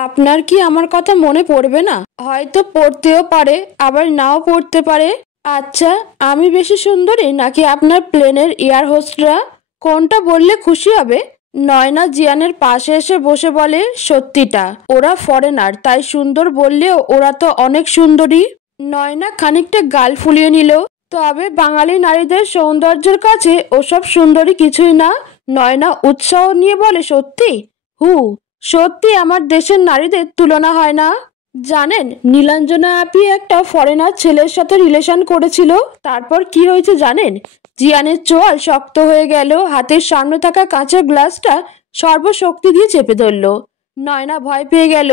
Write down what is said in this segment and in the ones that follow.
আপনার কি আমার কথা মনে পড়বে না? হয়তো পড়তেও পারে, আবার নাও পড়তে পারে। আচ্ছা, আমি বেশি সুন্দরী নাকি আপনার প্লেনের এয়ার হোস্টরা? কোনটা বললে খুশি হবে? নয়না জিয়ানের পাশে এসে বসে বলে, সত্যিটা, ওরা ফরেনার, তাই সুন্দর বললেও ওরা তো অনেক সুন্দরী। নয়না খানিকটা গাল ফুলিয়ে নিল। তবে বাঙালি নারীদের সৌন্দর্যের কাছে ওসব সুন্দরী কিছুই না। নয়না উৎসাহ নিয়ে বলে, সত্যি? হু, সত্যি আমার দেশের নারীদের তুলনা হয় না। জানেন, নীলাঞ্জনা আপি একটা ফরেনার ছেলের সাথে রিলেশন করেছিল। তারপর কি হয়েছে জানেন? জিয়ানের চোয়াল শক্ত হয়ে গেল, হাতের সামনে থাকা কাঁচের গ্লাসটা সর্বশক্তি দিয়ে চেপে ধরল। নয়না ভয় পেয়ে গেল।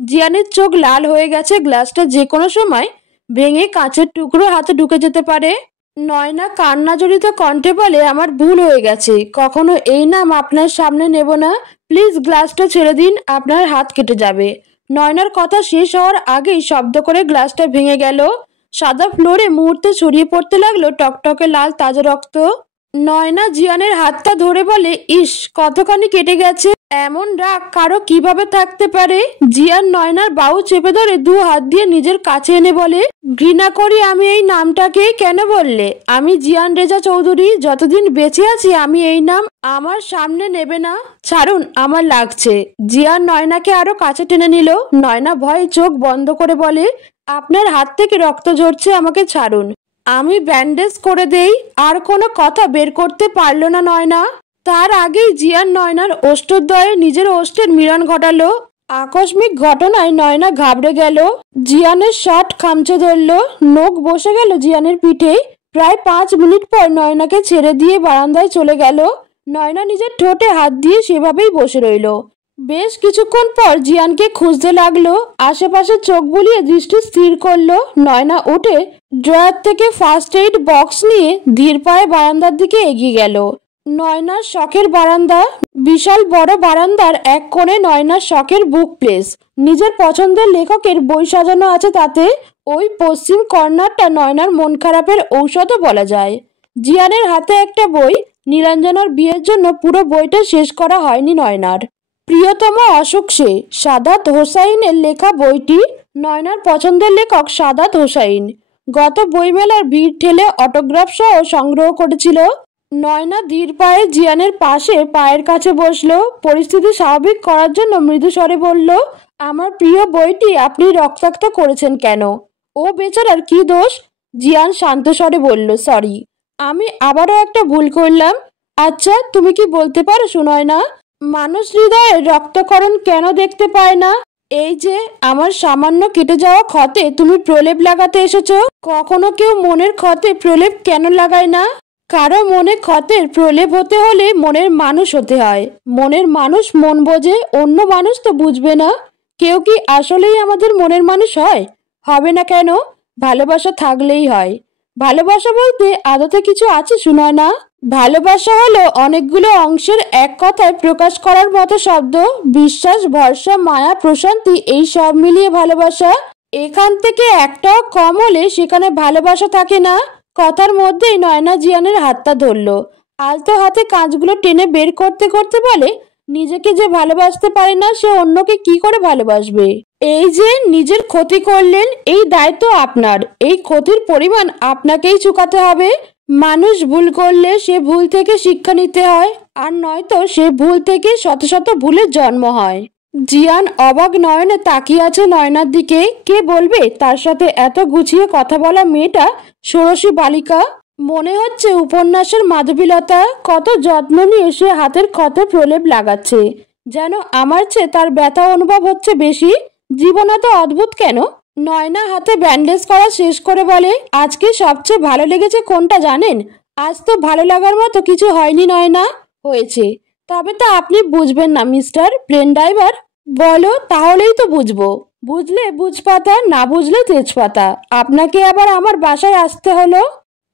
জিয়ানের চোখ লাল হয়ে গেছে, গ্লাসটা যে কোনো সময় ভেঙে কাঁচের টুকরো হাতে ঢুকে যেতে পারে। নয়না কান্না জড়িত কণ্ঠে বলে, আমার ভুল হয়ে গেছে, কখনো এই নাম আপনার সামনে নেব না। প্লিজ গ্লাসটা ছেড়ে দিন, আপনার হাত কেটে যাবে। নয়নার কথা শেষ হওয়ার আগেই শব্দ করে গ্লাসটা ভেঙে গেল। সাদা ফ্লোরে মুহূর্তে ছড়িয়ে পড়তে লাগলো টকটকে লাল তাজা রক্ত। নয়না জিয়ানের হাতটা ধরে বলে, ইস, কতখানি কেটে গেছে। এমন রাগ কারো কিভাবে থাকতে পারে? জিয়ান নয়নার বাহু চেপে ধরে দু হাত দিয়ে নিজের কাছে এনে বলে, ঘৃণা করি আমি এই নামটাকে। কেন বললে? আমি জিয়ান রেজা চৌধুরী, যতদিন বেঁচে আছি আমি এই নাম আমার সামনে নেবে না। ছাড়ুন, আমার লাগছে। জিয়ান নয়নাকে আরো কাছে টেনে নিল। নয়না ভয়ে চোখ বন্ধ করে বলে, আপনার হাত থেকে রক্ত ঝরছে, আমাকে ছাড়ুন, আমি ব্যান্ডেজ করে দেই। আর কোনো কথা বের করতে পারল না নয়না। তার আগেই জিয়ান নয়নার ওষ্ঠদ্বয়ে নিজের ওষ্ঠের মিলন ঘটালো। আকস্মিক ঘটনায় নয়না ঘাবড়ে গেল। জিয়ানের শার্ট খামচে ধরল, নখ বসে গেল জিয়ানের পিঠে। প্রায় 5 মিনিট পর নয়নাকে ছেড়ে দিয়ে বারান্দায় চলে গেল। নয়না নিজের ঠোঁটে হাত দিয়ে সেভাবেই বসে রইল। বেশ কিছুক্ষণ পর জিয়ানকে খুঁজতে লাগলো। আশেপাশে চোখ বুলিয়ে দৃষ্টি স্থির করলো। নয়না উঠে ড্রয়ার থেকে ফার্স্ট এইড বক্স নিয়ে ধীর পায়ে বারান্দার দিকে এগিয়ে গেল। নয়নার শখের বারান্দা। বিশাল বড় বারান্দার এক কোণে নয়নার শখের বুক প্লেস। নিজের পছন্দের লেখকের বই সাজানো আছে তাতে। ওই পশ্চিম কর্নারটা নয়নার মন খারাপের ঔষধও বলা যায়। জিয়ানের হাতে একটা বই। নীলাঞ্জনার বিয়ের জন্য পুরো বইটা শেষ করা হয়নি নয়নার। প্রিয়তম অশোক সে, সাদাত হোসাইনের লেখা বইটি। নয়নার পছন্দের লেখক সাদাত হোসাইন। গত বইমেলার ভিড় ঠেলে অটোগ্রাফ সহ সংগ্রহ করেছিল। নয়না ধীর পায়ে জিয়ানের পাশে পায়ের কাছে বসলো। পরিস্থিতি স্বাভাবিক করার জন্য মৃদু স্বরে বলল, আমার প্রিয় বইটি আপনি রক্তাক্ত করেছেন কেন? ও বেচারার কি দোষ? জিয়ান শান্ত স্বরে বলল, সরি, আমি আবারও একটা ভুল করলাম। আচ্ছা, তুমি কি বলতে পারো নয়না, মানুষ হৃদয়ে রক্তক্ষরণ কেন দেখতে পায় না? এই যে আমার সামান্য কেটে যাওয়া ক্ষতে তুমি প্রলেপ লাগাতে এসেছো। কখনো কেউ মনের ক্ষতে প্রলেপ কেন লাগায় না? কারো মনে ক্ষতের প্রলেপ হতে হলে মনের মানুষ হতে হয়। মনের মানুষ মন বোঝে, অন্য মানুষ তো বুঝবে না। কেউ কি আসলেই আমাদের মনের মানুষ হয়? হবে না কেন? ভালোবাসা থাকলেই হয়। ভালোবাসা বলতে আদতে কিছু আছে না। ভালোবাসা হলো অনেকগুলো অংশের এক কথায় প্রকাশ করার মতো শব্দ। বিশ্বাস, ভরসা, মায়া, প্রশান্তি, এই সব মিলিয়ে ভালোবাসা। এখান থেকে একটাও কম হলে সেখানে ভালোবাসা থাকে না। কথার মধ্যেই নয়না জিয়ানের হাতটা ধরলো। আলতো হাতে কাঁচগুলো টেনে বের করতে করতে বলে, নিজেকে যে ভালোবাসতে পারে না সে অন্যকে কি করে ভালোবাসবে? এই যে নিজের ক্ষতি করলেন, এই দায়িত্ব আপনার। এই ক্ষতির পরিমাণ আপনাকেই চুকাতে হবে। মানুষ ভুল করলে সে ভুল থেকে শিক্ষা নিতে হয়, আর নয়তো সে ভুল থেকে শত শত ভুলের জন্ম হয়। জিয়ান অবাক নয়নে তাকিয়ে আছে নয়নার দিকে। কে বলবে তার সাথে এত গুছিয়ে কথা বলা মেয়েটা ষোড়শী বালিকা? মনে হচ্ছে উপন্যাসের মাধবীলতা। কত যত্ন নিয়ে সে হাতের ক্ষতে প্রলেপ লাগাচ্ছে, যেন আমার চেয়ে তার ব্যথা অনুভব হচ্ছে বেশি। জীবন এত অদ্ভুত কেন? নয়না হাতে ব্যান্ডেজ করা শেষ করে বলে, আজকে সবচেয়ে ভালো লেগেছে কোনটা জানেন? আজ তো ভালো লাগার মতো কিছু হয়নি নয়না। হয়েছে, তবে তা আপনি বুঝবেন না মিস্টার প্লেন ড্রাইভার। বলো, তাহলেই তো বুঝবো। বুঝলে বুঝপাতা, না বুঝলে তেজপাতা। আপনাকে আবার আমার বাসায় আসতে হলো।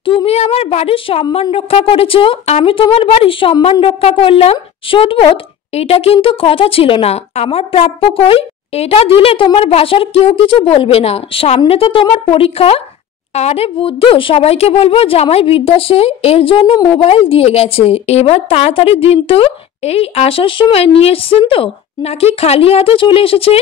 তুমি আমার বাড়ির সম্মান রক্ষা করেছো, আমি তোমার বাড়ির সম্মান রক্ষা করলাম। সদবোধ, এটা কিন্তু কথা ছিল না। আমার প্রাপ্য কই? এটা দিলে তোমার বাসার কেউ কিছু বলবে না। সামনে তো তোমার পরীক্ষা। আরে বুদ্ধু, সবাইকে বলবো জামাই বিদ্যাসে, এর জন্য মোবাইল দিয়ে গেছে। এবার তাড়াতাড়ি দিন তো। এই আসার সময় নিয়ে এসছেন তো? নাকি খালি হাতে চলে এসেছেন?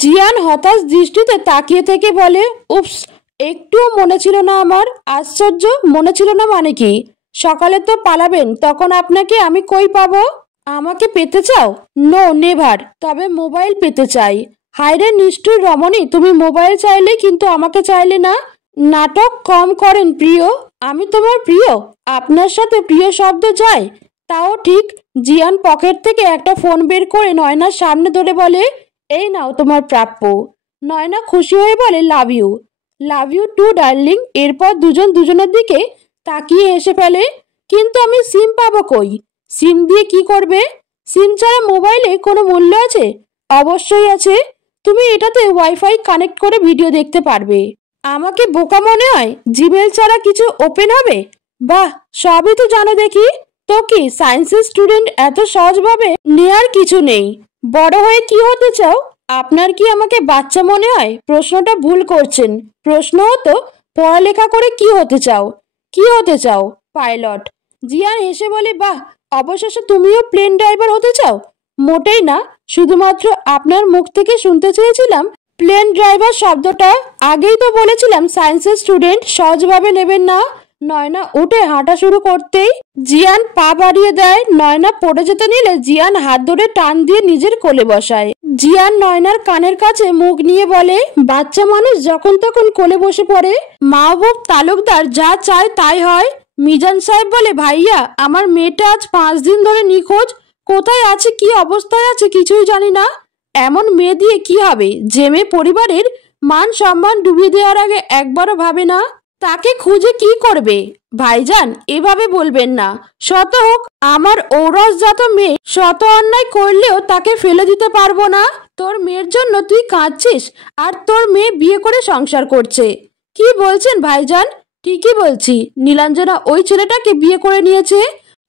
জিয়ান হতাশ দৃষ্টিতে তাকিয়ে থেকে বলে, উপস, একটুও মনে ছিল না আমার। আশ্চর্য, মনে ছিল না মানে কি? সকালে তো পালাবেন, তখন আপনাকে আমি কই পাবো? আমাকে পেতে চাও? No never. তবে মোবাইল পেতে চাই। হায়রে নিষ্ঠুর রমণী, তুমি মোবাইল চাইলে কিন্তু আমাকে চাইলে না। নাটক কম করেন প্রিয়। আমি তোমার প্রিয়? আপনার সাথে প্রিয় শব্দ যায়? তাও ঠিক। জিয়ান পকেট থেকে একটা ফোন বের করে নয়নার সামনে ধরে বলে, এই নাও তোমার প্রাপ্য। নয়না খুশি হয়ে বলে, love you. Love you too darling. এরপর দুজন দুজনের দিকে তাকিয়ে হেসে ফেলে। কিন্তু আমি সিম পাবো কই? সিম দিয়ে কি করবে? সিম ছাড়া মোবাইলে কোনো মূল্য আছে? অবশ্যই আছে। তুমি এটাতে ওয়াইফাই কানেক্ট করে ভিডিও দেখতে পারবে। আমাকে বোকা মনে হয়? জিমেল ছাড়া কিছু ওপেন হবে? বাহ, সবই তো জানো দেখি। তো কি সায়েন্সের স্টুডেন্ট? এত সহজভাবে নেয়ার কিছু নেই। বড় হয়ে কি হতে চাও? আপনার কি আমাকে বাচ্চা মনে হয়? প্রশ্নটা ভুল করছেন। প্রশ্ন হতো, পড়ালেখা করে কি হতে চাও? কি হতে চাও? পাইলট। জিয়ান হেসে বলে, বাহ, অবশেষে তুমিও প্লেন ড্রাইভার হতে চাও? মোটেই না, শুধুমাত্র আপনার মুখ থেকে শুনতে চেয়েছিলাম প্লেন ড্রাইভার শব্দটা। আগেই তো বলেছিলাম সায়েন্সের স্টুডেন্ট সহজভাবে নেবেন না। নয়না উঠে হাঁটা শুরু করতেই জিয়ান পা বাড়িয়ে দেয়। নয়না পড়ে যেতে নিলে জিয়ান হাত ধরে টান দিয়ে নিজের কোলে বসায়। জিয়ান নয়নার কানের কাছে মুখ নিয়ে বলে, বাচ্চা মানুষ যখন তখন কোলে বসে পড়ে। মাহবুব তালুকদার যা চায় তাই হয়। মিজান সাহেব বলে, ভাইয়া, আমার মেয়েটা আজ 5 দিন ধরে নিখোঁজ। কোথায় আছে, কি অবস্থায় আছে কিছুই জানি না। এমন মেয়ে দিয়ে কি হবে যে মেয়ে পরিবারের মান সম্মান ডুবিয়ে দেওয়ার আগে একবারও ভাবে না তাকে খুঁজে কি করবে? ভাইজান, এভাবে বলবেন না। শত হোক আমার ঔরসজাত মেয়ে, শত অন্যায় করলেও তাকে ফেলে দিতে পারবো না। তোর মেয়ের জন্য তুই কাঁদছিস, আর তোর মেয়ে বিয়ে করে সংসার করছে। কি বলছেন ভাইজান? ঠিকই বলছি, নীলাঞ্জনা ওই ছেলেটাকে বিয়ে করে নিয়েছে।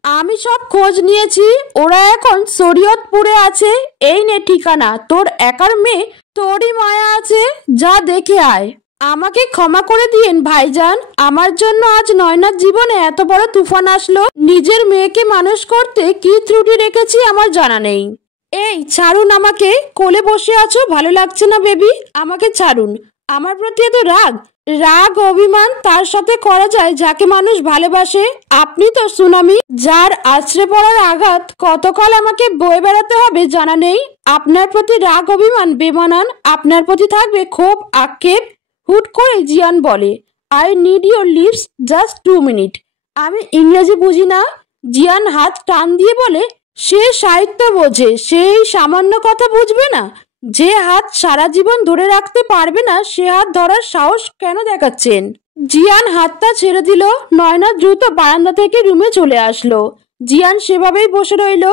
আমি সব খোঁজ নিয়েছি, ওরা এখন শরীয়তপুরে আছে। এই নে ঠিকানা। তোর একার মেয়ে, তোরই মায়া আছে, যা দেখে আয়। আমাকে ক্ষমা করে দিয়েন ভাইজান, আমার জন্য আজ নয়নার জীবনে এত বড় তুফান আসলো। নিজের মেয়েকে মানুষ করতে কি ত্রুটি রেখেছি আমার জানা নেই। এই ছাড়ুন আমাকে। কোলে বসে আছো, ভালো লাগছে না বেবি? আমাকে ছাড়ুন। আমার প্রতি এত রাগ? রাগ অভিমান তার সাথে করা যায় যাকে মানুষ ভালোবাসে। আপনি তো সুনামি, যার আছড়ে পড়ার আঘাত কতকাল আমাকে বয়ে বেড়াতে হবে জানা নেই। আপনার প্রতি রাগ অভিমান বেমানান, আপনার প্রতি থাকবে ক্ষোভ আক্ষেপ। হুট করে জিয়ান বলে, I need your lips just 2 minute. আমি ইংরেজি বুঝি না। জিয়ান হাত টান দিয়ে বলে, সে সাহিত্য বোঝে, সেই সামান্য কথা বুঝবে না? যে হাত সারা জীবন ধরে রাখতে পারবে না, সে হাত ধরার সাহস কেন দেখাচ্ছেন? জিয়ান হাতটা ছেড়ে দিল। নয়না দ্রুত বারান্দা থেকে রুমে চলে আসলো। জিয়ান সেভাবেই বসে রইল।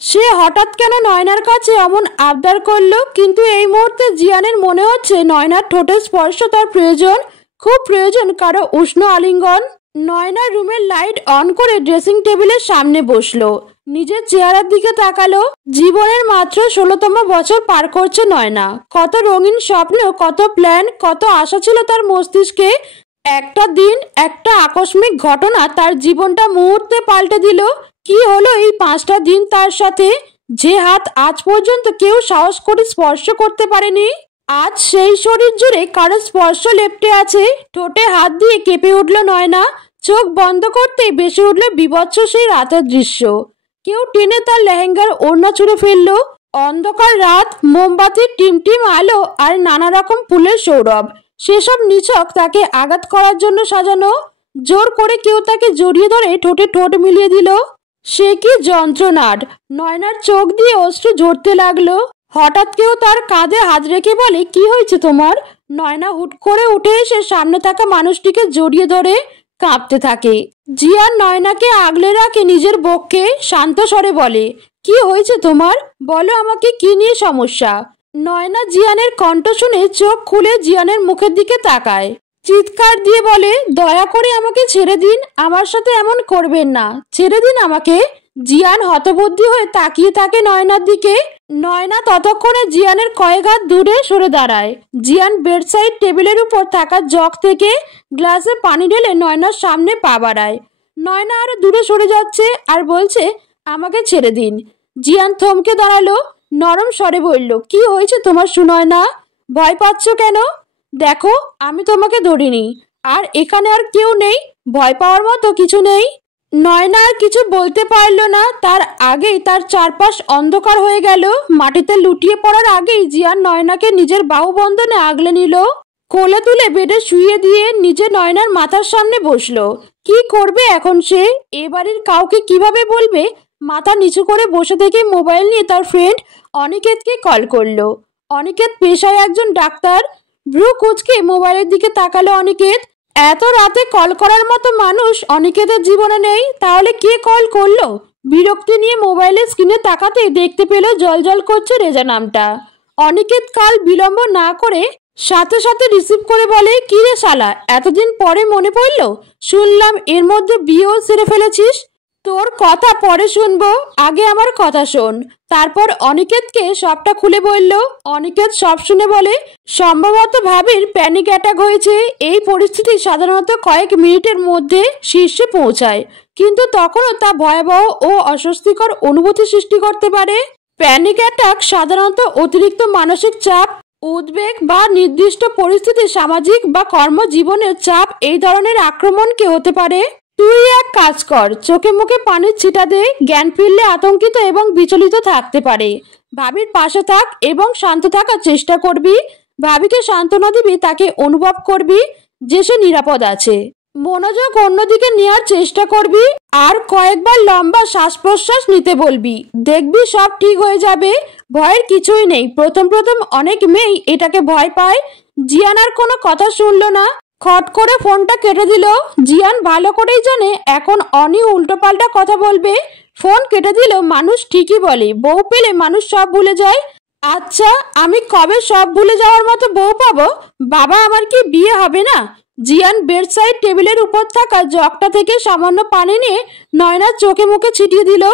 সে হঠাৎ কেন নয়নার কাছে এমন আবদার করলো? কিন্তু এই মুহূর্তে জিয়ানের মনে হচ্ছে নয়নার ঠোঁটের স্পর্শ তার প্রয়োজন, খুব প্রয়োজন কারো উষ্ণ আলিঙ্গন। নয়না রুমের লাইট অন করে ড্রেসিং টেবিলের সামনে বসলো। নিজের চেহারার দিকে তাকালো। জীবনের মাত্র 16তম বছর পার করছে নয়না। কত রঙিন স্বপ্ন, কত প্ল্যান, কত আশা ছিল তার মস্তিষ্কে। একটা দিন, একটা আকস্মিক ঘটনা তার জীবনটা মুহূর্তে পাল্টে দিল। কি হলো এই 5টা দিন তার সাথে? যে হাত আজ পর্যন্ত কেউ সাহস করে স্পর্শ করতে পারেনি, আজ সেই শরীর জুড়ে কারো স্পর্শ লেপ্টে আছে। ঠোঁটে হাত দিয়ে কেঁপে উঠল নয়না। চোখ বন্ধ করতেই ভেসে উঠল বীভৎস সেই রাতের দৃশ্য। কেউ টেনে তার লেহেঙ্গার ওড়না ছুঁড়ে ফেললো। অন্ধকার রাত, মোমবাতির টিমটিম আলো আর নানা রকম ফুলের সৌরভ, সেসব নিছক তাকে আঘাত করার জন্য সাজানো। জোর করে কেউ তাকে জড়িয়ে ধরে ঠোঁটে ঠোঁট মিলিয়ে দিল। সে কি যন্ত্রণার! নয়নার চোখ দিয়ে অশ্রু ঝরতে লাগলো। হঠাৎ কেউ তার কাঁধে হাত রেখে বলে, কি হয়েছে তোমার? নয়না হুট করে উঠে এসে সামনে থাকা মানুষটিকে জড়িয়ে ধরে কাঁপতে থাকে। জিয়ান নয়নাকে আগলে রাখে নিজের বক্ষে, শান্ত স্বরে বলে, কি হয়েছে তোমার? বলো আমাকে, কি নিয়ে সমস্যা? নয়না জিয়ানের কণ্ঠ শুনে চোখ খুলে জিয়ানের মুখের দিকে তাকায়। চিৎকার দিয়ে বলে, দয়া করে আমাকে ছেড়ে দিন, আমার সাথে এমন করবেন না, ছেড়ে দিন আমাকে। জিয়ান হতবুদ্ধি হয়ে তাকিয়ে থাকে নয়নার দিকে। নয়না ততক্ষণে জিয়ানের কয়েক হাত দূরে সরে দাঁড়ায়। জিয়ান বেডসাইড টেবিলের উপর থাকা জগ থেকে গ্লাসে পানি ঢেলে নয়নার সামনে পা বাড়ায়। নয়না আরো দূরে সরে যাচ্ছে আর বলছে, আমাকে ছেড়ে দিন। জিয়ান থমকে দাঁড়ালো। নরম স্বরে বলল, কি হয়েছে তোমার সুনয়না? ভয় পাচ্ছ কেন? দেখো, আমি তোমাকে ধরিনি, আর এখানে আর কেউ নেই, ভয় পাওয়ার মতো কিছু নেই। নয়না আর কিছু বলতে পারল না, তার আগেই তার চারপাশ অন্ধকার হয়ে গেল। মাটিতে লুটিয়ে পড়ার আগেই জিয়ান নয়নাকে নিজের বাহুবন্ধনে আগলে নিল, কোলে তুলে বেডে শুইয়ে দিয়ে নিজে নয়নার মাথার সামনে বসলো। কি করবে এখন সে? এ বাড়ির কাউকে কিভাবে বলবে? মাথা নিচু করে বসে থেকে মোবাইল নিয়ে তার ফ্রেন্ড অনিকেতকে কল করলো। অনিকেত পেশায় একজন ডাক্তার। ভ্রু কুঁচকে মোবাইলের দিকে তাকালো অনিকেত। এত রাতে কল করার মতো মানুষ অনিকেতের জীবনে নেই, তাহলে কে কল করলো? বিরক্তি নিয়ে মোবাইলের স্ক্রিনে তাকাতেই দেখতে পেল জলজল করছে রেজা নামটা। অনিকেত কাল বিলম্ব না করে সাথে সাথে রিসিভ করে বলে, কি রে শালা, এতদিন পরে মনে পড়লো? শুনলাম এর মধ্যে বিয়েও সেরে ফেলেছিস। তোর কথা পরে শুনবো, আগে আমার কথা শোন। তারপর অনিকেতকে সবটা খুলে বলল। অনিকেত সব শুনে বলে, সম্ভবত ভাবির প্যানিক অ্যাটাক হয়েছে। এই পরিস্থিতি সাধারণত কয়েক মিনিটের মধ্যে শীর্ষে পৌঁছায়, কিন্তু তখনও তা ভয়াবহ ও অস্বস্তিকর অনুভূতি সৃষ্টি করতে পারে। প্যানিক অ্যাটাক সাধারণত অতিরিক্ত মানসিক চাপ, উদ্বেগ বা নির্দিষ্ট পরিস্থিতি, সামাজিক বা কর্মজীবনের চাপ এই ধরনের আক্রমণকে হতে পারে। তুই এক কাজ কর, চোখে মুখে পানির ছিটা দে। জ্ঞান ফিরলে আতঙ্কিত এবং বিচলিত থাকতে পারে। ভাবির পাশে থাক এবং শান্ত থাকার চেষ্টা করবি। ভাবিকে সান্ত্বনা দিবি, তাকে অনুভব করবি যে সে নিরাপদ আছে। মনোযোগ অন্যদিকে নেওয়ার চেষ্টা করবি, আর কয়েকবার লম্বা শ্বাস প্রশ্বাস নিতে বলবি। দেখবি সব ঠিক হয়ে যাবে। ভয়ের কিছুই নেই। প্রথম প্রথম অনেক মেয়েই এটাকে ভয় পায়। জিয়ান আর কোনো কথা শুনল না, খট করে ফোনটা কেটে দিল। জিয়ান ভালো করেই জানে এখন অনি উল্টোপাল্টা কথা বলবে। ফোন কেটে দিল। মানুষ ঠিকই বলে, বউ পেলে মানুষ সব ভুলে যায়। আচ্ছা, আমি কবে সব ভুলে যাওয়ার মতো বউ পাবো? বাবা, আমার কি বিয়ে হবে না? জিয়ান বেডসাইড টেবিলের উপর থাকা জগটা থেকে সামান্য পানি নিয়ে নয়নার চোখে মুখে ছিটিয়ে দিল।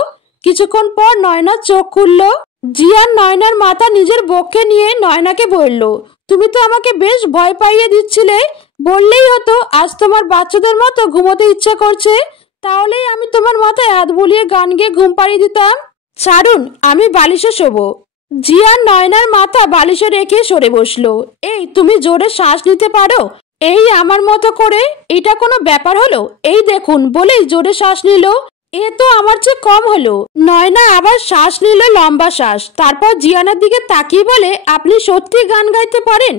কিছুক্ষণ পর নয়নার চোখ খুলল। জিয়ান নয়নার মাথা নিজের বক্ষে নিয়ে নয়নাকে বলল, তুমি তো আমাকে বেশ ভয় পাইয়ে দিচ্ছিলে। বললেই হতো আজ তোমার বাচ্চাদের মতো ঘুমোতে ইচ্ছা করছে, তাহলেই আমি তোমার মাথায় হাত বুলিয়ে গান গেয়ে ঘুম পাড়িয়ে দিতাম। ছাড়ুন, আমি বালিশে শোবো। জিয়ান নয়নার মাথা বালিশে রেখে সরে বসলো। এই, তুমি জোরে শ্বাস নিতে পারো? এই আমার মতো করে? এটা কোনো ব্যাপার হলো? এই দেখুন, বলেই জোরে শ্বাস নিল। এ তো আমার চেয়ে কম হলো। নয়না আবার শ্বাস নিল, লম্বা শ্বাস। তারপর জিয়ানের দিকে তাকিয়ে বলে, আপনি সত্যি গান গাইতে পারেন?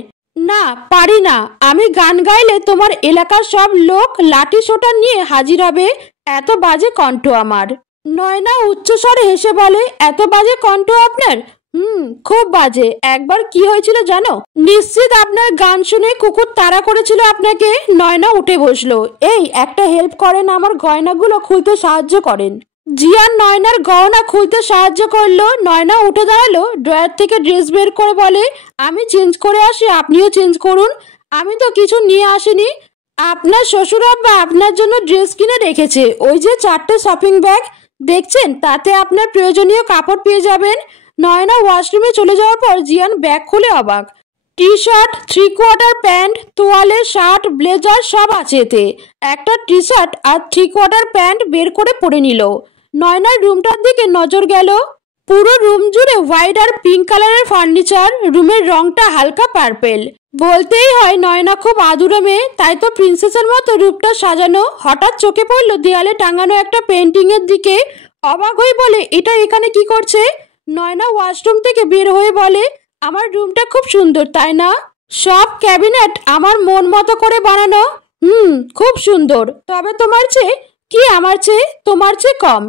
না, পারি না। আমি গান গাইলে তোমার এলাকার সব লোক লাঠি সোটা নিয়ে হাজির হবে। এত বাজে কণ্ঠ আমার। নয়না উচ্চস্বরে হেসে বলে, এত বাজে কণ্ঠ আপনার? খুব বাজে। একবার কি হয়েছিল জানো? নিশ্চিত আপনার গান শুনে কুকুর তাড়া করেছিল আপনাকে। নয়না উঠে বসলো। এই, একটা হেল্প করেন, আমার গয়নাগুলো খুলতে সাহায্য করেন। জিয়ান নয়নার গহনা খুলতে সাহায্য করলো। নয়না উঠে দাঁড়ালো, ড্রয়ার থেকে ড্রেস বের করে বলে, আমি চেঞ্জ করে আসি, আপনিও চেঞ্জ করুন। আমি তো কিছু নিয়ে আসিনি। আপনার শ্বশুর আব্বা আপনার জন্য ড্রেস কিনে রেখেছে। ওই যে 4টে শপিং ব্যাগ দেখছেন, তাতে আপনার প্রয়োজনীয় কাপড় পেয়ে যাবেন। নয়না ওয়াশরুমে চলে যাওয়ার পর জিয়ান ব্যাগ খুলে অবাক। টি শার্ট, 3/4 প্যান্ট, তোয়ালে, শার্ট, ব্লেজার সব আছে এতে। একটা টি শার্ট আর 3/4 প্যান্ট বের করে পরে নিল। নয়নার রুমটার দিকে নজর গেল। পুরো রুম জুড়ে হোয়াইট আর পিঙ্ক কালারের ফার্নিচার। রুমের রংটা হালকা পার্পেল। বলতেই হয় নয়না খুব আদুরে মেয়ে, তাই তো প্রিন্সেসের মতো রূপটা সাজানো। হঠাৎ চোখে পড়লো দেয়ালে টাঙানো একটা পেন্টিং এর দিকে। অবাক হয়ে বলে, এটা এখানে কি করছে? নয়না ওয়াশরুম থেকে বের হয়ে বলে, আমার রুমটা খুব সুন্দর, তাই না? সব ক্যাবিনেট আমার মন মতো করে বানানো। খুব সুন্দর। তবে তোমার চেয়ে? কি আমার চেয়ে? তোমার চেয়ে কম।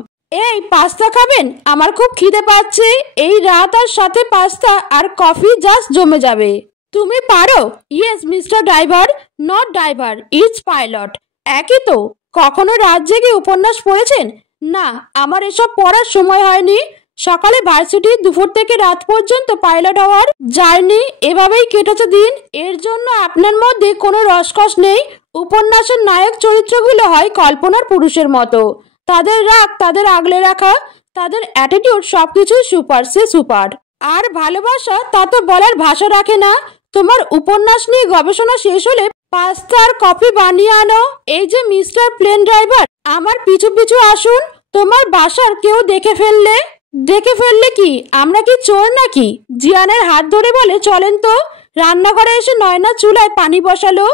এই, পাস্তা খাবেন? আমার খুব খিদে পাচ্ছে। এই রাত আর সাথে পাস্তা আর কফি জাস্ট জমে যাবে। তুমি পারো? Yes mister driver. Not driver, it's pilot. একই তো। কখনো রাত জেগে উপন্যাস পড়েছেন? না, আমার এসব পড়ার সময় হয়নি। সকালে ভার্সিটি, দুপুর থেকে রাত পর্যন্ত পাইলট হওয়ার জার্নি, এভাবেই কেটেছে দিন। এর জন্য আপনার মধ্যে কোনো রসকস নেই। উপন্যাসের নায়ক চরিত্রগুলো হয় কল্পনার পুরুষের মতো। তাদের রাগ, তাদের আগলে রাখা, তাদের অ্যাটিটিউড সবকিছুই সুপার, সে সুপার। আর ভালোবাসা, তা তো বলার ভাষা রাখে না। তোমার উপন্যাস নিয়ে গবেষণা শেষ হলে পাস্তা আর কফি বানিয়ে আনো। এই যে মিস্টার প্লেন ড্রাইভার, আমার পিছু পিছু আসুন। তোমার বাসার কেউ দেখে ফেললে দেখে ফেললে কি, আমরা কি চোর নাকি? জিয়ানের হাত ধরে বলে, চলেন তো। রান্নাঘরে এসে নয়না চুলায় পানি বসালো,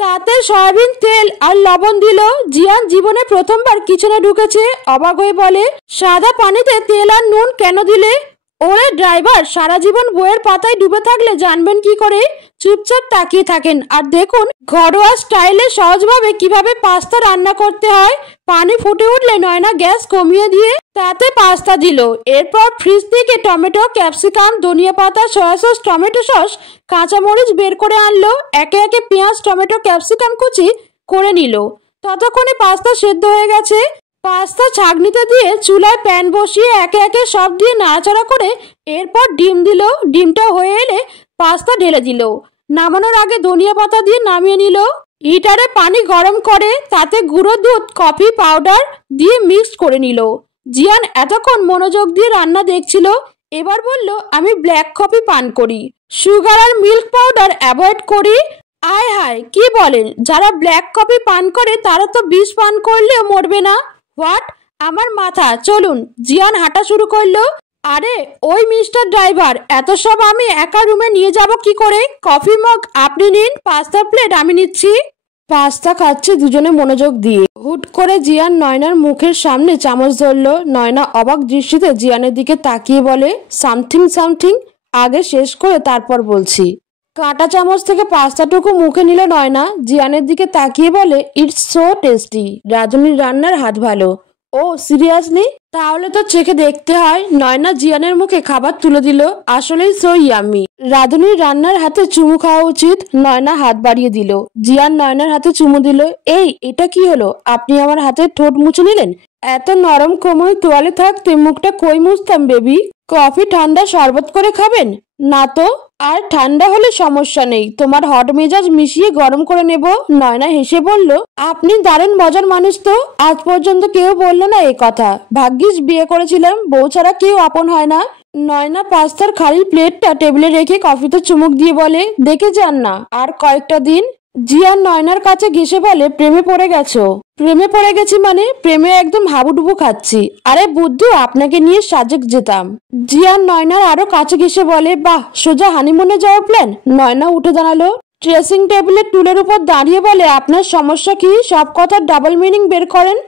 তাতে সয়াবিন তেল আর লবণ দিল। জিয়ান জীবনে প্রথমবার কিচেনে ঢুকেছে, অবাক হয়ে বলে, সাদা পানিতে তেল আর নুন কেন দিলে? ওরে ড্রাইভার, সারা জীবন বইয়ের পাতায় ডুবে থাকলে জানবেন কি করে? চুপচাপ তাকিয়ে থাকেন আর দেখুন ঘরোয়া স্টাইলে সহজভাবে কিভাবে পাস্তা রান্না করতে হয়। পানি ফুটে উঠলে নয়না গ্যাস কমিয়ে দিয়ে তাতে পাস্তা দিল। এরপর ফ্রিজ থেকে টমেটো, ক্যাপসিকাম, ধনিয়া পাতা, সয়া সস, টমেটো সস, কাঁচামরিচ বের করে আনলো। একে একে পেঁয়াজ, টমেটো, ক্যাপসিকাম কুচি করে নিল। ততক্ষণে পাস্তা সেদ্ধ হয়ে গেছে। পাস্তা ছাঁকনিতে দিয়ে চুলায় প্যান বসিয়ে একে একে সব দিয়ে নাড়াচাড়া করে এরপর ডিম দিল। ডিমটা হয়ে এলে পাস্তা ঢেলে দিল। নামানোর আগে ধনিয়া পাতা দিয়ে নামিয়ে নিল। হিটারে পানি গরম করে তাতে গুঁড়ো দুধ, কফি পাউডার দিয়ে মিক্সড করে নিল। জিয়ান এতক্ষণ মনোযোগ দিয়ে রান্না দেখছিল, এবার বলল, আমি ব্ল্যাক কফি পান করি, সুগার আর মিল্ক পাউডার অ্যাভয়েড করি। আয় হায়, কি বলেন? যারা ব্ল্যাক কফি পান করে তারা তো বিষ পান করলেও মরবে না। হোয়াট? আমার মাথা। চলুন। জিয়ান হাঁটা শুরু করলো। আরে ওই মিস্টার ড্রাইভার, এত সব আমি একা রুমে নিয়ে যাব কি করে? কফি মগ আপনি নিন, পাস্তা প্লেট আমি নিচ্ছি। পাস্তা খাচ্ছে দুজনে মনোযোগ দিয়ে। হুট করে জিয়ান নয়নার মুখের সামনে চামচ ধরলো। নয়না অবাক দৃষ্টিতে জিয়ানের দিকে তাকিয়ে বলে, সামথিং সামথিং, আগে শেষ করে তারপর বলছি। কাঁটা চামচ থেকে পাস্তাটুকু মুখে নিল নয়না। জিয়ানের দিকে তাকিয়ে বলে, ইটস সো টেস্টি। রাঁধুনির রান্নার হাত ভালো। ও সিরিয়াসলি? তাহলে তো চেখে দেখতে হয়। নয়না জিয়ানের মুখে খাবার তুলে দিল। আসলেই সো ইয়াম্মি। রাঁধুনির রান্নার হাতে চুমু খাওয়া উচিত। নয়না হাত বাড়িয়ে দিল। জিয়ান নয়নার হাতে চুমু দিল। এই, এটা কি হলো? আপনি আমার হাতে ঠোঁট মুছে নিলেন। এত নরম কোমল তোয়ালে থাকতে মুখটা কই মুছতাম বেবি। কফি ঠান্ডা শরবত করে খাবেন? না তো। আর ঠান্ডা হলে সমস্যা নেই, তোমার হট মেজাজ মিশিয়ে গরম করে নেব। নয়না হেসে বলল, আপনি দারুণ মজার মানুষ তো। আজ পর্যন্ত কেউ বললো না এ কথা। ভাগ্যিস বিয়ে করেছিলাম, বউ ছাড়া কেউ আপন হয় না। নয়না পাস্তার খালি প্লেটটা টেবিলে রেখে কফিতে চুমুক দিয়ে বলে, দেখে যান না আর কয়েকটা দিন। জিয়ান নয়নার কাছে ঘেসে বলে, প্রেমে পড়ে গেছো? প্রেমে পড়ে গেছি মানে? প্রেমে একদম হাবুডুবু খাচ্ছি। আরে বুদ্ধু, আপনাকে নিয়ে সাজেক যেতাম। জিয়ান নয়নার আরো কাছে ঘেসে বলে, বাহ, সোজা হানিমুনে যাওয়ার প্ল্যান। নয়না উঠে দাঁড়ালো, ড্রেসিং টেবিলের টুলের উপর দাঁড়িয়ে বলে, আপনার সমস্যা কি? সব কথার ডাবল মিনিং বের করেন।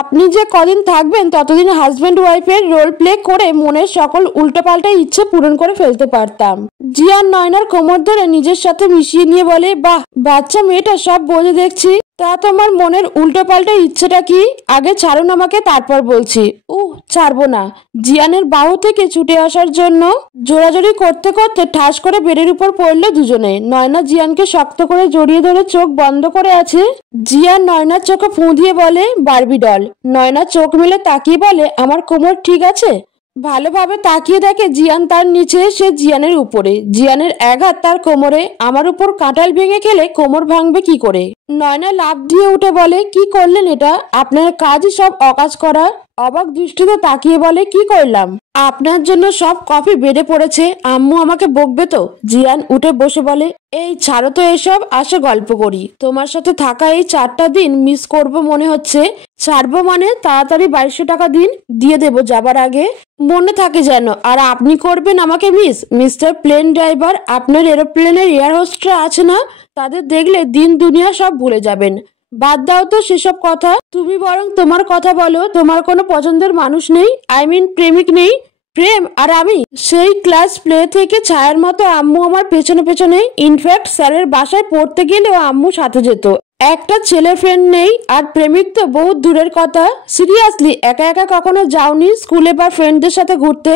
আপনি যে কদিন থাকবেন ততদিন হাজবেন্ড ওয়াইফের রোল প্লে করে মনের সকল উল্টোপাল্টা ইচ্ছে পূরণ করে ফেলতে পারতাম। জিয়ান নয়নার কোমর ধরে নিজের সাথে মিশিয়ে নিয়ে বলে, বাহ, বাচ্চা মেয়েটা সব বোঝে দেখছি। তা তোমার মনের উল্টোপাল্টা ইচ্ছেটা কি? আগে ছাড়ুন আমাকে, তারপর বলছি। ছাড়বো না। জিয়ানের বাহু থেকে ছুটে আসার জন্য জোরাজোরি করতে করতে ঠাস করে বেডের উপর পড়লো দুজনে। নয়না জিয়ানকে শক্ত করে জড়িয়ে ধরে চোখ বন্ধ করে আছে। জিয়ান নয়নার চোখে ফুঁ দিয়ে বলে, বারবি ডল। নয়না চোখ মেলে তাকিয়ে বলে, আমার কোমর ঠিক আছে? ভালোভাবে তাকিয়ে দেখে জিয়ান তার নিচে, সে জিয়ানের উপরে। জিয়ানের এক হাত তার কোমরে। আমার উপর কাঁঠাল ভেঙে খেলে কোমর ভাঙবে কি করে? নয়না লাফ দিয়ে উঠে বলে, কি করলেন এটা? আপনার কাজই সব অকাজ করা। অবাক দৃষ্টিতে তাকিয়ে বলে, কি করলাম? আপনার জন্য সব কফি বেড়ে পড়েছে। আম্মু আমাকে বকবে তো। জিয়ান উঠে বসে বলে, এই ছাড়ো তো এসব, আসে গল্প করি। তোমার সাথে থাকা এই 4টা দিন মিস করব মনে হচ্ছে। ছাড়বো মানে? তাড়াতাড়ি 2200 টাকা দিন, দিয়ে দেবো যাবার আগে, মনে থাকে যেন। আর আপনি করবেন আমাকে মিস? মিস্টার প্লেন ড্রাইভার, আপনার এরোপ্লেনের এয়ার হোস্টরা আছে না, তাদের দেখলে দিন দুনিয়া সব ভুলে যাবেন। বাদ দাও তো সেসব কথা, তুমি বরং তোমার কথা বলো। তোমার কোনো পছন্দের মানুষ নেই? আই মিন প্রেমিক নেই? প্রেম আর আমি সেই ক্লাস প্লে থেকে ছায়ার মতো আম্মু আমার পেছনে পেছনে। ইনফ্যাক্ট স্যারের বাসায় পড়তে গেলেও আম্মু সাথে যেত। একটা ছেলে ফ্রেন্ড নেই, আর প্রেমিক তো বহুত দূরের কথা। সিরিয়াসলি একা একা কখনো যাওনি স্কুলে বা ফ্রেন্ডদের সাথে ঘুরতে?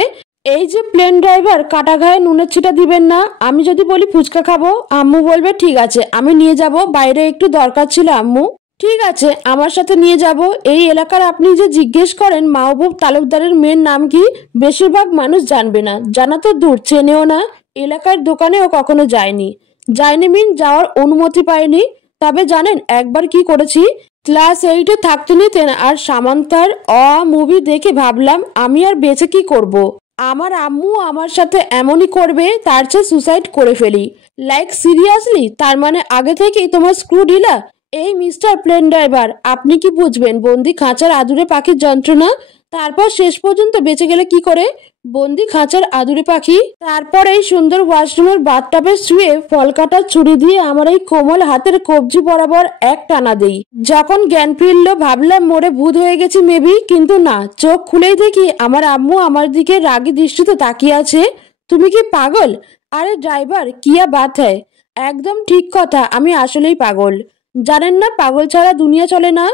এই যে প্লেন ড্রাইভার, কাটা ঘায়ে নুনের ছিটা দিবেন না। আমি যদি বলি ফুচকা খাবো, আম্মু বলবে ঠিক আছে আমি নিয়ে যাব, বাইরে একটু দরকার ছিল আম্মু। ঠিক আছে, আমার সাথে নিয়ে যাব। এই এলাকার আপনি যে জিজ্ঞেস করেন মাহবুব তালুকদারের মেয়ের নাম কি, বেশিরভাগ মানুষ জানবে না। জানা তো দূর, চেনেও না। এলাকার দোকানেও কখনো যায়নি। মিন যাওয়ার অনুমতি পায়নি। তবে জানেন একবার কি করেছি? ক্লাস 8-এ থাকতে নিতেন আর সামান্তার মুভি দেখে ভাবলাম আমি আর বেঁচে কি করব। আমার আম্মু আমার সাথে এমনই করবে, তার চেয়ে সুসাইড করে ফেলি। Like seriously? তার মানে আগে থেকেই তোমার স্ক্রু ঢিলা? এই মিস্টার প্লেন ড্রাইভার, আপনি কি বুঝবেন বন্দি খাঁচার আদুরে পাখির যন্ত্রণা? তারপর শেষ পর্যন্ত বেঁচে গেলে কি করে? বন্দি খাঁচার আদুরে পাখি। তারপর এই সুন্দর ওয়াশরুমের বাথটাবে শুয়ে ফল কাটার ছুরি দিয়ে আমার এই কোমল হাতের কবজি বরাবর এক টানা দেই। যখন জ্ঞান ফিরল ভাবলাম মোড়ে ভূত হয়ে গেছি মেবি, কিন্তু না, চোখ খুলেই দেখি আমার আম্মু আমার দিকে রাগী দৃষ্টিতে তাকিয়ে আছে। তুমি কি পাগল? আরে ড্রাইভার, কিয়া বাত হ্যায়। একদম ঠিক কথা, আমি আসলেই পাগল। জানেন না পাগল ছাড়া দুনিয়া চলে না।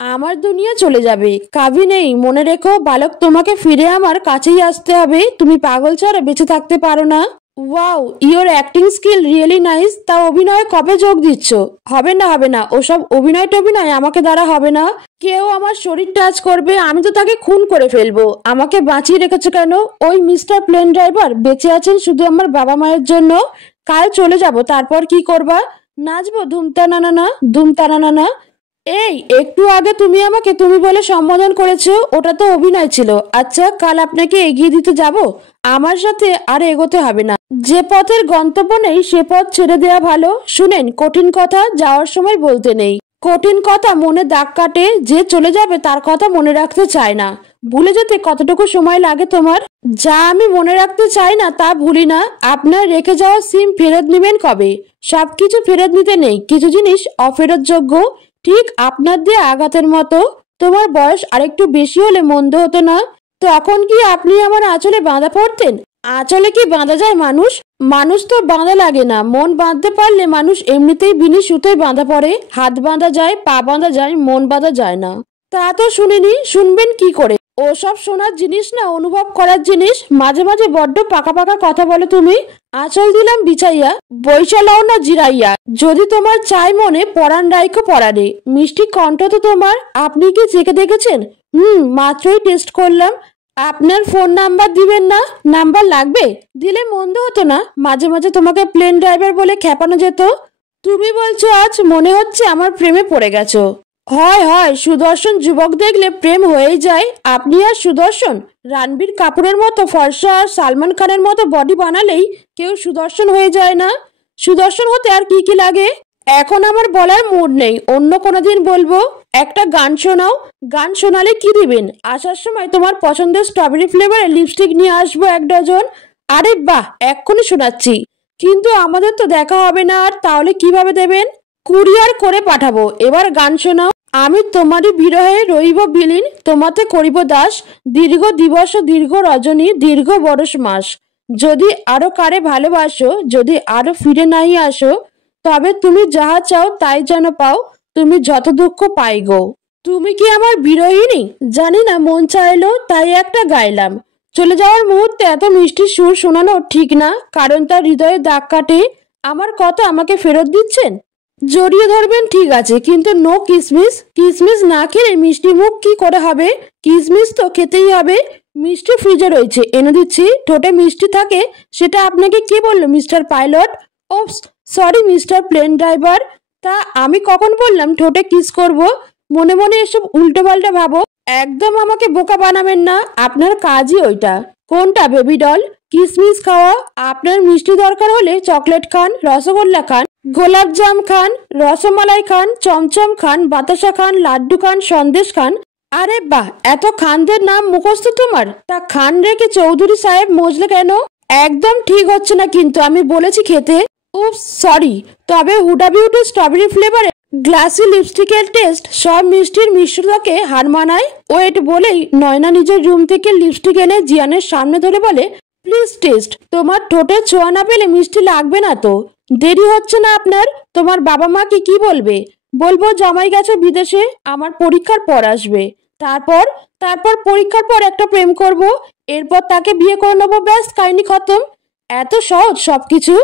আমার দুনিয়া চলে যাবে, কাভি নেই, মনে রেখো বালক, তোমাকে ফিরে আমার কাছেই আসতে হবে। তুমি পাগল ছাড়া বেঁচে থাকতে পারো না। Wow, your acting skill really nice. তা অভিনয়ে কবে যোগ দিচ্ছ? হবে না হবে না, ওসব অভিনয় টভিনয় আমাকে দ্বারা হবে না। কেউ আমার শরীর টাচ করবে আমি তো তাকে খুন করে ফেলবো। আমাকে বাঁচিয়ে রেখেছো কেন? ওই মিস্টার প্লেন ড্রাইভার বেঁচে আছেন শুধু আমার বাবা মায়ের জন্য। কাল চলে যাব, তারপর কি করবা? নাচবো ধুমতানানা ধুমতানানা। এই একটু আগে তুমি আমাকে তুমি বলে সম্বোধন করেছো, ওটা তো অভিনয় ছিল। আচ্ছা, কাল আপনাকে এগিয়ে দিতে যাব, আমার সাথে আর এগোতে হবে না। যে পথের গন্তব্য নেই সে পথ ছেড়ে দেওয়া ভালো। শুনেন, কঠিন কথা যাওয়ার সময় বলতে নেই। কঠিন কথা মনে দাগ কাটে, যে চলে যাবে তার কথা মনে রাখতে চায় না। ভুলে যেতে কতটুকু সময় লাগে তোমার? যা আমি মনে রাখতে চাই না তা ভুলি না। আপনার রেখে যাওয়া সিম ফেরত নেবেন কবে? সবকিছু ফেরত নিতে নেই, কিছু জিনিস অফেরতযোগ্য। ঠিক আপনার দিয়ে আঘাতের মতো। তোমার বয়স আরেকটু বেশি হলে মন্দ হতো না। তখন কি আপনি আমার আঁচলে বাঁধা পড়তেন? আঁচলে কি বাঁধা যায় মানুষ? মানুষ তো বাঁধা লাগে না, মন বাঁধতে পারলে মানুষ এমনিতেই বিনি সুতোয় বাঁধা পড়ে। হাত বাঁধা যায়, পা বাঁধা যায়, মন বাঁধা যায় না। তা তো শুনিনি, শুনবেন কি করে? ওসব শোনার জিনিস না, অনুভব করার জিনিস। মাঝে মাঝে বড্ড পাকা পাকা কথা বলো তুমি। আঁচল দিলাম বিছাইয়া, বৈশালাও না জিরাইয়া। যদি তোমার চাই মনে পরাণ রাইখো পরাণে। মিষ্টি কণ্ঠ তো তোমার। আপনি কি চেখে দেখেছেন? মাত্রই টেস্ট করলাম। আপনার ফোন নাম্বার দিবেন না? নাম্বার লাগবে? দিলে মন্দ হতো না, মাঝে মাঝে তোমাকে প্লেন ড্রাইভার বলে খেপানো যেত। তুমি বলছো আজ মনে হচ্ছে আমার প্রেমে পড়ে গেছো। হয় হয়, সুদর্শন যুবক দেখলে প্রেম হয়েই যায়। আপনি আর সুদর্শন? রণবীর কাপুরের মতো ফর্সা আর সালমান খানের মতো বডি বানালেই কেউ সুদর্শন হয়ে যায় না? সুদর্শন হতে আর কি কি লাগে? এখন আমার বলার মুড নেই, অন্য কোনো দিন বলবো। একটা গান শোনাও। গান শোনালে কি দিবেন? আসার সময় তোমার পছন্দের স্ট্রবেরি ফ্লেভারের লিপস্টিক নিয়ে আসবো 1 ডজন। আরে বাহ, এক্ষুনি শোনাচ্ছি। কিন্তু আমাদের তো দেখা হবে না আর, তাহলে কিভাবে দেবেন? কুরিয়ার করে পাঠাবো। এবার গান শোনাও। আমি তোমারই বিরহে রইব বিলীন, তোমাতে করিব দাস। দীর্ঘ দিবস দীর্ঘ রজনী দীর্ঘ বরষ মাস। যদি আরো কারে ভালোবাসো, যদি আরো ফিরে নাই আসো, তবে তুমি যাহা চাও তাই যেন পাও, তুমি যত দুঃখ পাই গো। তুমি কি আমার বিরহিনী? জানি না, মন চাইলো তাই একটা গাইলাম। চলে যাওয়ার মুহূর্তে এত মিষ্টি সুর শোনানো ঠিক না, কারণ তার হৃদয়ে দাগ কাটে। আমার কথা আমাকে ফেরত দিচ্ছেন? জড়িয়ে ধরবেন ঠিক আছে, কিন্তু নো কিসমিস। কিসমিস না খেলে মিষ্টি মুখ কি করে হবে? কিসমিস তো খেতেই হবে। মিষ্টি ফ্রিজে রয়েছে, এনে দিচ্ছি। ঠোঁটে মিষ্টি থাকে সেটা আপনাকে কে বললো mister pilot? Oops, sorry mister plane driver. তা আমি কখন বললাম ঠোঁটে কিস করব? মনে মনে এসব উল্টো পাল্টা ভাবো। একদম আমাকে বোকা বানাবেন না, আপনার কাজই ওইটা। কোনটা বেবি ডল? কিসমিস খাওয়া। আপনার মিষ্টি দরকার হলে চকলেট খান, রসগোল্লা খান, গোলাপ জাম খান, রসমালাই খান, চমচম খান, বাতাসা খান, লাড্ডু খান, সন্দেশ খান। আরে বাহ, এত খানদের নাম মুখস্থ তোমার। তা খান রেখে চৌধুরী সাহেব মজলে কেন? একদম ঠিক হচ্ছে না কিন্তু, আমি বলেছি খেতে। উফ সরি। তবে হুডা বিউটি স্ট্রবেরি ফ্লেভারে গ্লাসি লিপস্টিকের টেস্ট সব মিষ্টির মিশ্রতাকে হার মানায়। ওয়েট বলেই নয়না নিজের রুম থেকে লিপস্টিক এনে জিয়ানের সামনে ধরে বলে, প্লিজ টেস্ট। তোমার ঠোঁটের ছোঁয়া না পেলে মিষ্টি লাগবে না তো? দেরি হচ্ছে না আপনার? তোমার বাবা মা কি বলবে? বলবো জামাই গেছে বিদেশে, আমার পরীক্ষার পর আসবে। তারপর তারপর পরীক্ষার পর একটা প্রেম করব, এরপর তাকে বিয়ে করে নেবো, ব্যাস কাহিনী খতম। এত সহজ সবকিছু?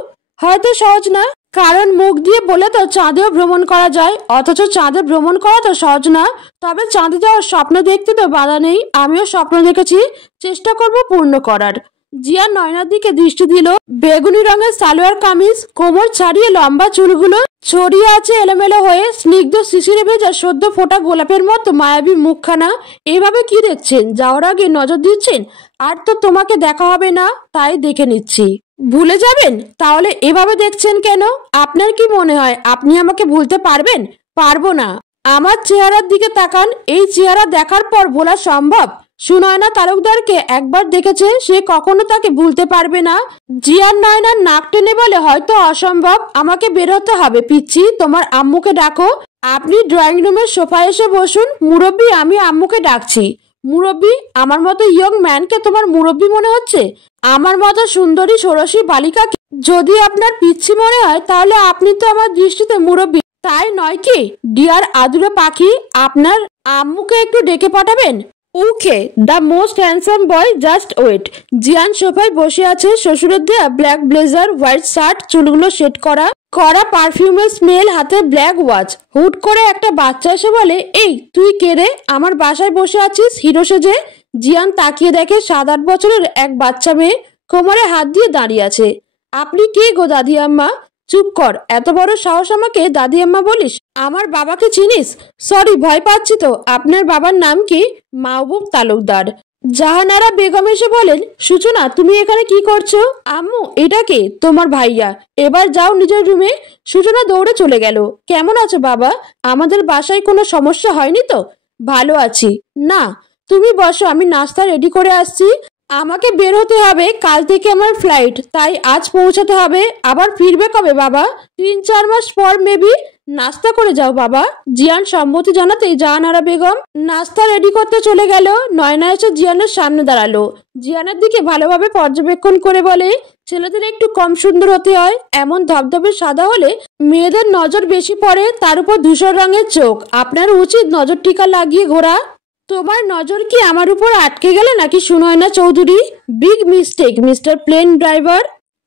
হয়তো সহজ না, কারণ মুখ দিয়ে বলে তো চাঁদেও ভ্রমণ করা যায়, অথচ চাঁদে ভ্রমণ করা তো সহজ না। তবে চাঁদে যাওয়ার স্বপ্ন দেখতে তো বাধা নেই, আমিও স্বপ্ন দেখেছি, চেষ্টা করব পূর্ণ করার। জিয়া নয়নার দিকে দৃষ্টি দিল। বেগুনি রঙের সালোয়ার কামিজ, কোমর ছাড়িয়ে লম্বা চুলগুলো ছড়িয়ে আছে এলোমেলো হয়ে, স্নিগ্ধ শিশিরে ভেজা সদ্য ফোটা গোলাপের মতো মায়াবী মুখখানা। এভাবে কি দেখছেন? যাওয়ার আগে নজর দিচ্ছেন? আর তো তোমাকে দেখা হবে না, তাই দেখে নিচ্ছি। ভুলে যাবেন? তাহলে এভাবে দেখছেন কেন? আপনার কি মনে হয় আপনি আমাকে ভুলতে পারবেন? পারবো না। আমার চেহারার দিকে তাকান, এই চেহারা দেখার পর ভোলা সম্ভব? সুনয়না তালুকদারকে একবার দেখেছে, সে কখনো তাকে ভুলতে পারবে না। জিয়ান নয়নার নাক টেনে বলে, হয়তো অসম্ভব, আমাকে বের হতে হবে। পিচ্ছি, তোমার আম্মুকে ডাকো। আপনি ড্রয়িং রুমের সোফায় এসে বসুন। মুরব্বী, আমি আম্মুকে ডাকছি। মুরব্বী? আমার মতো ইয়ং ম্যানকে তোমার মুরব্বী মনে হচ্ছে? আমার মতো সুন্দরী ষোড়শী বালিকাকে যদি আপনার পিচ্ছি মনে হয়, তাহলে আপনি তো আমার দৃষ্টিতে মুরব্বী, তাই নয় কি? ডিয়ার আদুরে পাখি, আপনার আম্মুকে একটু ডেকে পাঠাবেন? Okay, the most handsome boy, just wait. Zian সোফায় বসে আছে, শ্বশুরের দেয়া ব্ল্যাক ব্লেজার, হোয়াইট শার্ট, চুলগুলো সেট করা করা পারফিউমের স্মেল, হাতে ব্ল্যাক ওয়াচ। হুট করে একটা বাচ্চা এসে বলে, এই তুই কে রে? আমার বাসায় বসে আছিস হিরো সেজে? জিয়ান তাকিয়ে দেখে 7-8 বছরের এক বাচ্চা মেয়ে কোমরে হাত দিয়ে দাঁড়িয়ে আছে। আপনি কে গো দাদি আম্মা? চুপ কর, এত বড় সাহস আমাকে দাদি আম্মা বলিস? আমার বাবাকে চিনিস? সরি, ভয় পাচ্ছি তো। আপনার বাবার নাম কি? মাহবুব তালুকদার। জাহানারা বেগম এসে বলেন, সূচনা তুমি এখানে কি করছো? আম্মু, এটা কে? তোমার ভাইয়া। এবার যাও নিজের রুমে। সূচনা দৌড়ে চলে গেল। কেমন আছো বাবা? আমাদের বাসায় কোনো সমস্যা হয়নি তো? ভালো আছি। না, তুমি বসো, আমি নাস্তা রেডি করে আসছি। আমাকে বের হতে হবে, কাল থেকে আমার ফ্লাইট, তাই আজ পৌঁছাতে হবে। আবার ফিরবে কবে বাবা? 3-4 মাস পর মেবি। নাস্তা করে যাও বাবা। জিয়ান সম্মতি জানাতেই জাহানারা বেগম নাস্তা রেডি করতে চলে গেল। নয়না এসে জিয়ানের সামনে দাঁড়ালো। জিয়ানের দিকে ভালোভাবে পর্যবেক্ষণ করে বলে, ছেলেদের একটু কম সুন্দর হতে হয়। এমন ধবধবে সাদা হলে মেয়েদের নজর বেশি পড়ে, তার উপর ধূসর রঙের চোখ। আপনার উচিত নজর টিকা লাগিয়ে ঘোরা। তোমার নজর কি আমার উপর আটকে গেলে নাকি Sunayana Chowdhury? Big mistake mister plane driver.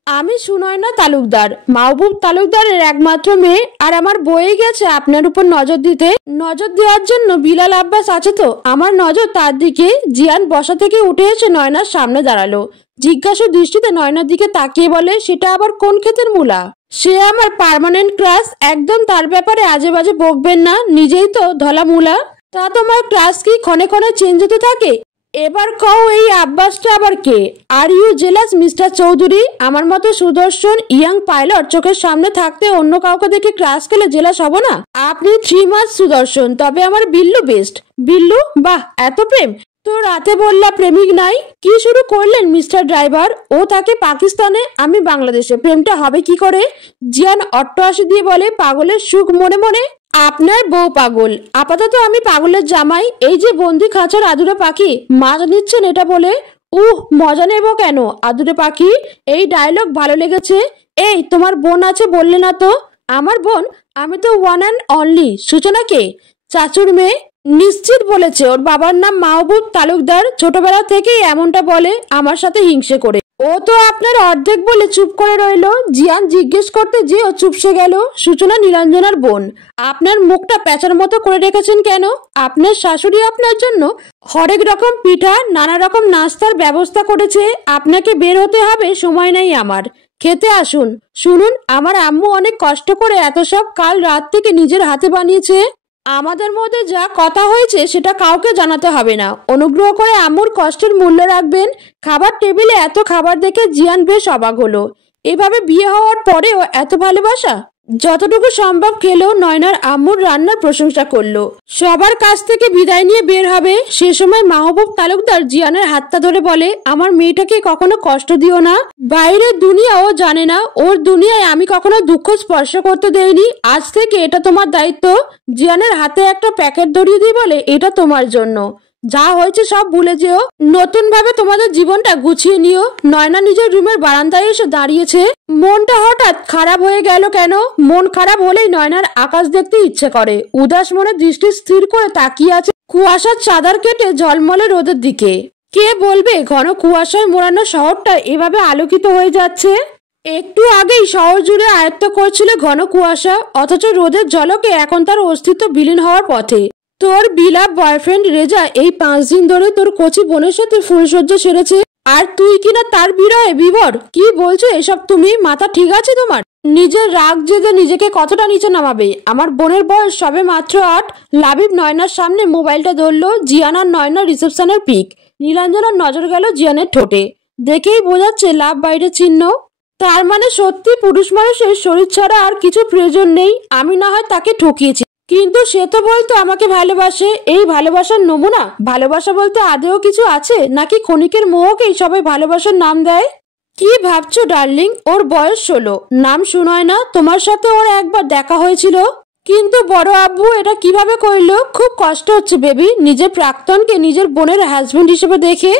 আমি সুনয়না তালুকদার, মাহবুব তালুকদারের একমাত্র মেয়ে, আর আমার বয়ে গেছে আপনার উপর নজর দিতে। নজর দেওয়ার জন্য বিলাল আব্বাস আছে তো? আমার নজর তার দিকে। জিয়ান বসা থেকে উঠে এসে নয়নার সামনে দাঁড়ালো। জিজ্ঞাসা দৃষ্টিতে নয়নার দিকে তাকিয়ে বলে, সেটা আবার কোন ক্ষেতের মূলা? সে আমার পার্মানেন্ট ক্রাশ। একদম তার ব্যাপারে আজে বাজে বকবেন না, নিজেই তো ধলা মূলা। তা তোমার ক্লাস কি ক্ষণে ক্ষণে চেঞ্জ হতে থাকে? এবার কও, এই আব্বাসটা আবার কে? Are you jealous mister Chowdhury? আমার মতো সুদর্শন ইয়াং পাইলট চোখের সামনে থাকতে অন্য কাউকে দেখে ক্লাস খেলে জেলাস হব না? আপনি 3 মাস সুদর্শন, তবে আমার বিল্লু বেস্ট। বিল্লু? বাহ, এত প্রেম তো! রাতে বললা প্রেমিক নাই। কি শুরু করলেন মিস্টার ড্রাইভার? ও থাকে পাকিস্তানে, আমি বাংলাদেশে, প্রেমটা হবে কি করে? জিয়ান অট্টহাসি দিয়ে বলে, পাগলের সুখ মনে মনে। আপনার বউ পাগল, আপাতত আমি পাগলের জামাই। এই যে বন্দি খাঁচার আদুরে পাখি, মাছ নিচ্ছেন এটা বলে? মজা নেব কেন আদুরে পাখি? এই ডায়লগ ভালো লেগেছে। এই তোমার বোন আছে বললে না তো? আমার বোন? আমি তো ওয়ান অ্যান্ড অনলি। সূচনাকে চাচুর মেয়ে। নিশ্চিত বলেছে ওর বাবার নাম মাহবুব তালুকদার। ছোটবেলা থেকেই এমনটা বলে, আমার সাথে হিংসে করে। ও তো আপনার অর্ধেক বলে চুপ করে রইল। জিয়ান জিজ্ঞেস করতে যে ও চুপসে গেল। সূচনা নীলাঞ্জনার বোন। আপনার মুখটা প্যাঁচার মতো করে রেখেছেন কেন? আপনার শাশুড়ি আপনার জন্য হরেক রকম পিঠা, নানা রকম নাস্তার ব্যবস্থা করেছে। আপনাকে বের হতে হবে, সময় নেই আমার। খেতে আসুন। শুনুন, আমার আম্মু অনেক কষ্ট করে এত সব কাল রাত থেকে নিজের হাতে বানিয়েছে। আমাদের মধ্যে যা কথা হয়েছে সেটা কাউকে জানাতে হবে না। অনুগ্রহ করে আম্মুর কষ্টের মূল্য রাখবেন। খাবার টেবিলে এত খাবার দেখে জিয়ান বেশ অবাক হলো। এভাবে বিয়ে হওয়ার পরেও এত ভালোবাসা? যতটুকু সম্ভব খেলেও নয়নার আম্মুর রান্নার প্রশংসা করলো। সবার কাছ থেকে বিদায় নিয়ে বের হবে, সে সময় মাহবুব তালুকদার জিয়ানের হাতটা ধরে বলে, আমার মেয়েটাকে কখনো কষ্ট দিও না। বাইরের দুনিয়া ও জানে না, ওর দুনিয়ায় আমি কখনো দুঃখ স্পর্শ করতে দেইনি। আজ থেকে এটা তোমার দায়িত্ব। জিয়ানের হাতে একটা প্যাকেট ধরিয়ে দিয়ে বলে, এটা তোমার জন্য। যা হয়েছে সব ভুলে যেও, নতুন ভাবে তোমাদের জীবনটা গুছিয়ে নিও। নয়না নিজের রুমের বারান্দায় এসে দাঁড়িয়েছে। মনটা হঠাৎ খারাপ হয়ে গেল কেন? মন খারাপ হলেই নয়নার আকাশ দেখতে ইচ্ছে করে। উদাস মনে দৃষ্টি স্থির করে তাকিয়ে আছে কুয়াশার চাদর কেটে ঝলমলে রোদের দিকে। কে বলবে ঘন কুয়াশায় মোড়ানো শহরটা এভাবে আলোকিত হয়ে যাচ্ছে? একটু আগেই শহর জুড়ে আয়ত্ত করছিল ঘন কুয়াশা, অথচ রোদের ঝলকে এখন তার অস্তিত্ব বিলীন হওয়ার পথে। তোর বিলাপ বয়ফ্রেন্ড রেজা এই 5 দিন ধরে তোর কচি বোনের সাথে ফুলসজ্জা সেরেছে, আর তুই কিনা তার বিরহে বিভোর। কি বলছো এসব তুমি? মাথা ঠিক আছে তোমার? নিজের রাগ জেদে নিজেকে কতটা নিচে নামাবে? আমার বোনের বয়স সবে মাত্র 8। লাবিব নয়নার সামনে মোবাইলটা ধরলো। জিয়ান আর নয়নার রিসেপশনের পিক। নীলাঞ্জনার নজর গেল জিয়ানের ঠোঁটে। দেখেই বোঝাচ্ছে লাভ বাইরে চিহ্ন। তার মানে সত্যি পুরুষ মানুষের শরীর ছাড়া আর কিছু প্রয়োজন নেই। আমি না হয় তাকে ঠকিয়েছি, কিন্তু সে তো বলতো আমাকে ভালোবাসে। এই ভালোবাসার নমুনা? ভালোবাসা বলতে আদেও কিছু আছে নাকি ক্ষণিকের মোহকেই সবাই ভালোবাসার নাম দেয়? কি ভাবছো ডার্লিং? ওর বয়স 16, নাম শুনোয় না? তোমার সাথে ওর একবার দেখা হয়েছিল। কিন্তু বড় আব্বু এটা কিভাবে করলো? খুব কষ্ট হচ্ছে বেবি, নিজের প্রাক্তনকে নিজের বোনের হাজবেন্ড হিসেবে দেখে।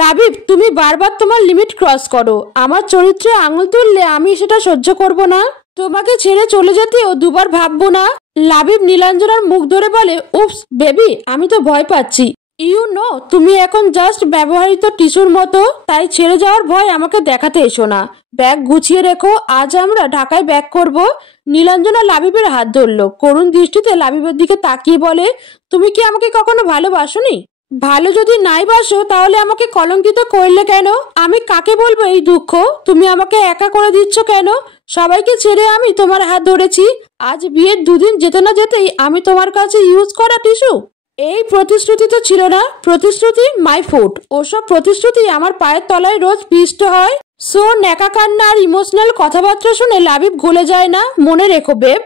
লাবিব, তুমি বারবার তোমার লিমিট ক্রস করো। আমার চরিত্রে আঙুল তুললে আমি সেটা সহ্য করব না। তোমাকে ছেড়ে চলে যেতেও দুবার ভাববো না। লাবিব নীলাঞ্জনার মুখ ধরে বলে, উপস বেবি, আমি তো ভয় পাচ্ছি। ইউ নো, তুমি এখন জাস্ট ব্যবহৃত টিস্যুর মতো, তাই ছেড়ে যাওয়ার ভয় আমাকে দেখাতে এসো না। ব্যাগ গুছিয়ে রেখো, আজ আমরা ঢাকায় ব্যাক করব। নীলাঞ্জনা লাবিবের হাত ধরল, করুণ দৃষ্টিতে লাবিবের দিকে তাকিয়ে বলে, তুমি কি আমাকে কখনো ভালোবাসোনি? ভালো যদি নাই বাসো তাহলে আমাকে কলঙ্কিত করলে কেন? আমি কাকে বলবো এই দুঃখ? তুমি আমাকে একা করে দিচ্ছ কেন? সবাইকে ছেড়ে আমি তোমার হাত ধরেছি, আজ বিয়ের 2 দিন যেতে না যেতেই আমি তোমার কাছে ইউজ করা টিস্যু? এই প্রতিশ্রুতি তো ছিল না। প্রতিশ্রুতি মাই ফুট। ওসব প্রতিশ্রুতি আমার পায়ের তলায় রোজ পিষ্ট হয়। সো ন্যাকা কান্না আর ইমোশনাল কথাবার্তা শুনে লাবিব গলে যায় না। মনে রেখো বেব,